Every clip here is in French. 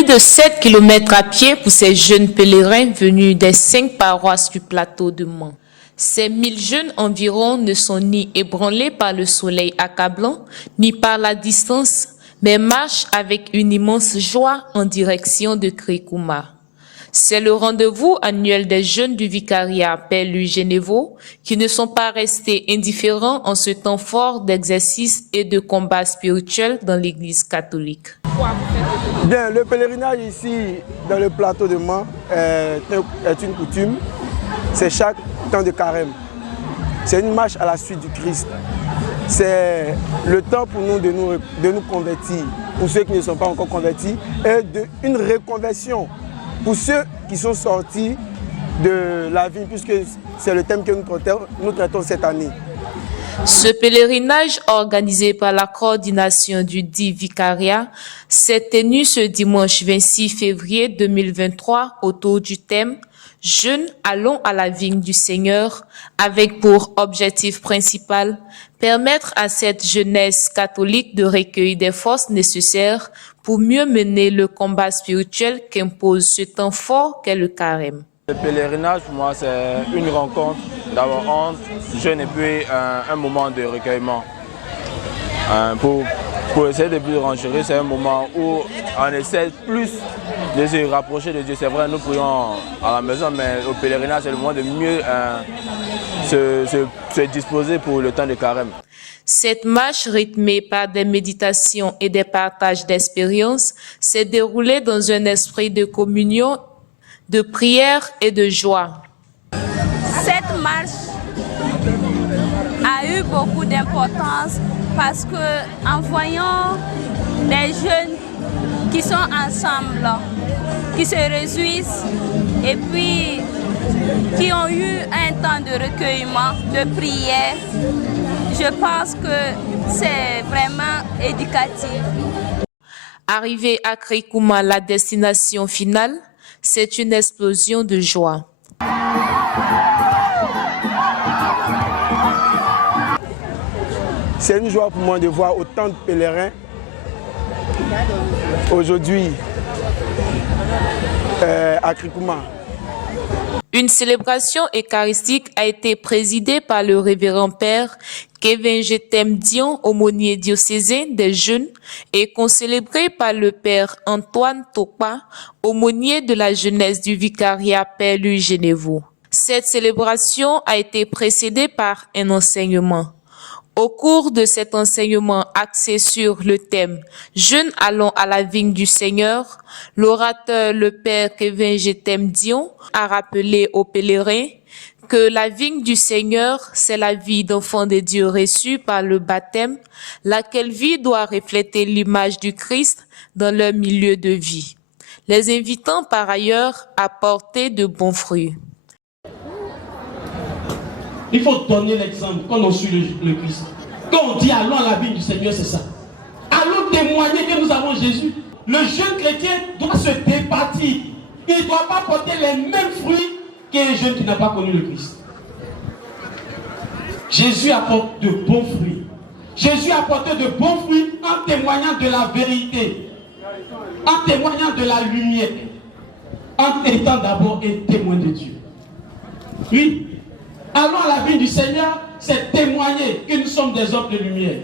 Plus de 7 kilomètres à pied pour ces jeunes pèlerins venus des 5 paroisses du plateau de Mans. Ces 1000 jeunes environ ne sont ni ébranlés par le soleil accablant, ni par la distance, mais marchent avec une immense joie en direction de Krikouma. C'est le rendez-vous annuel des jeunes du vicariat Père-Louis-Genevois qui ne sont pas restés indifférents en ce temps fort d'exercice et de combat spirituel dans l'Église catholique. Bien, le pèlerinage ici dans le plateau de Mans est une coutume. C'est chaque temps de carême. C'est une marche à la suite du Christ. C'est le temps pour nous de nous convertir, pour ceux qui ne sont pas encore convertis, et une reconversion pour ceux qui sont sortis de la vie, puisque c'est le thème que nous traitons cette année. Ce pèlerinage organisé par la coordination du dit vicariat s'est tenu ce dimanche 26 février 2023 autour du thème « Jeunes, allons à la vigne du Seigneur » avec pour objectif principal permettre à cette jeunesse catholique de recueillir des forces nécessaires pour mieux mener le combat spirituel qu'impose ce temps fort qu'est le carême. Le pèlerinage, pour moi, c'est une rencontre d'abord entre jeunes et puis un moment de recueillement. Pour essayer de plus ranger, c'est un moment où on essaie plus de se rapprocher de Dieu. C'est vrai, nous prions à la maison, mais au pèlerinage, c'est le moment de mieux se disposer pour le temps de carême. Cette marche rythmée par des méditations et des partages d'expériences s'est déroulée dans un esprit de communion, de prière et de joie. Cette marche a eu beaucoup d'importance parce que en voyant des jeunes qui sont ensemble, qui se réjouissent et puis qui ont eu un temps de recueillement, de prière, je pense que c'est vraiment éducatif. Arrivé à Krikouma, la destination finale, c'est une explosion de joie. C'est une joie pour moi de voir autant de pèlerins aujourd'hui à Krikouma. Une célébration eucharistique a été présidée par le révérend père Kevin Jetem Dion, aumônier diocésain des jeunes, et concélébrée par le père Antoine Tokpa, aumônier de la jeunesse du vicariat Père-Louis-Genevois. Cette célébration a été précédée par un enseignement. Au cours de cet enseignement axé sur le thème « Jeunes, allons à la vigne du Seigneur », l'orateur, le père Kevin Jetem Dion, a rappelé aux pèlerins que la vigne du Seigneur, c'est la vie d'enfants de Dieu reçus par le baptême, laquelle vie doit refléter l'image du Christ dans leur milieu de vie, les invitant par ailleurs à porter de bons fruits. Il faut donner l'exemple quand on suit le Christ. Quand on dit allons à la vigne du Seigneur, c'est ça. Allons témoigner que nous avons Jésus. Le jeune chrétien doit se départir. Il ne doit pas porter les mêmes fruits qu'un jeune qui n'a pas connu le Christ. Jésus apporte de bons fruits. Jésus a apporté de bons fruits en témoignant de la vérité, en témoignant de la lumière, en étant d'abord un témoin de Dieu. Oui. Allons à la vigne du Seigneur, c'est témoigner que nous sommes des hommes de lumière.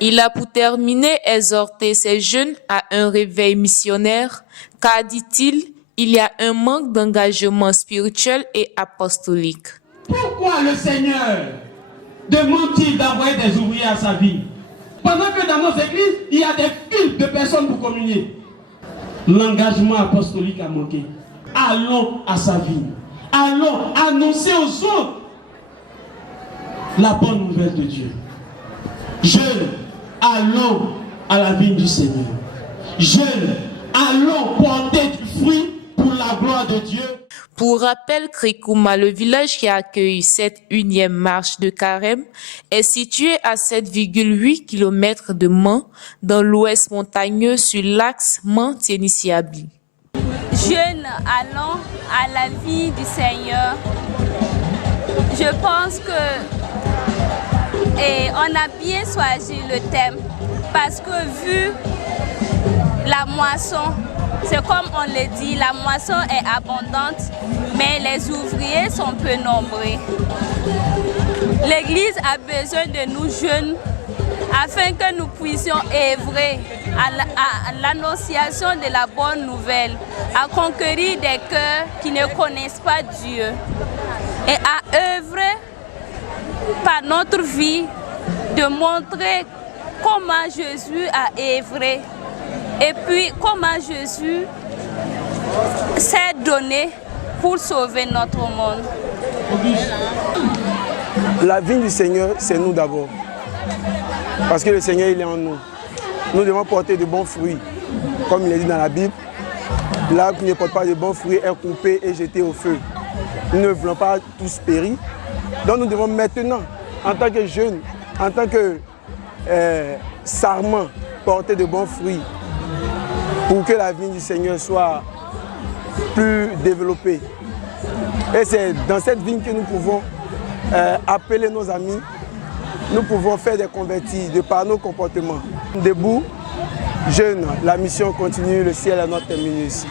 Il a pour terminer exhorté ces jeunes à un réveil missionnaire, car, dit-il, il y a un manque d'engagement spirituel et apostolique. Pourquoi le Seigneur demande-t-il d'envoyer des ouvriers à sa vie? Pendant que dans nos églises, il y a des files de personnes pour communier. L'engagement apostolique a manqué. Allons à sa vie. Allons annoncer aux autres la bonne nouvelle de Dieu. Jeunes, allons à la vigne du Seigneur. Jeunes, allons porter du fruit pour la gloire de Dieu. Pour rappel, Krikouma, le village qui accueille cette 1e marche de carême, est situé à 7,8 km de Mans, dans l'ouest montagneux sur l'axe Mans-Ténissi-Abli. Jeunes, allons à la vie du Seigneur. Je pense que on a bien choisi le thème parce que vu la moisson c'est comme on le dit, la moisson est abondante, mais les ouvriers sont peu nombreux. L'Église a besoin de nous jeunes afin que nous puissions œuvrer à l'annonciation de la bonne nouvelle, à conquérir des cœurs qui ne connaissent pas Dieu et à œuvrer par notre vie de montrer comment Jésus a œuvré et puis comment Jésus s'est donné pour sauver notre monde. La vie du Seigneur, c'est nous d'abord. Parce que le Seigneur, il est en nous. Nous devons porter de bons fruits. Comme il est dit dans la Bible, l'arbre qui ne porte pas de bons fruits est coupé et jeté au feu. Nous ne voulons pas tous périr. Donc nous devons maintenant, en tant que jeunes, en tant que sarments, porter de bons fruits pour que la vie du Seigneur soit plus développée. Et c'est dans cette vigne que nous pouvons appeler nos amis, nous pouvons faire des convertis de par nos comportements. Debout, jeunes, la mission continue, le ciel est notre terminus.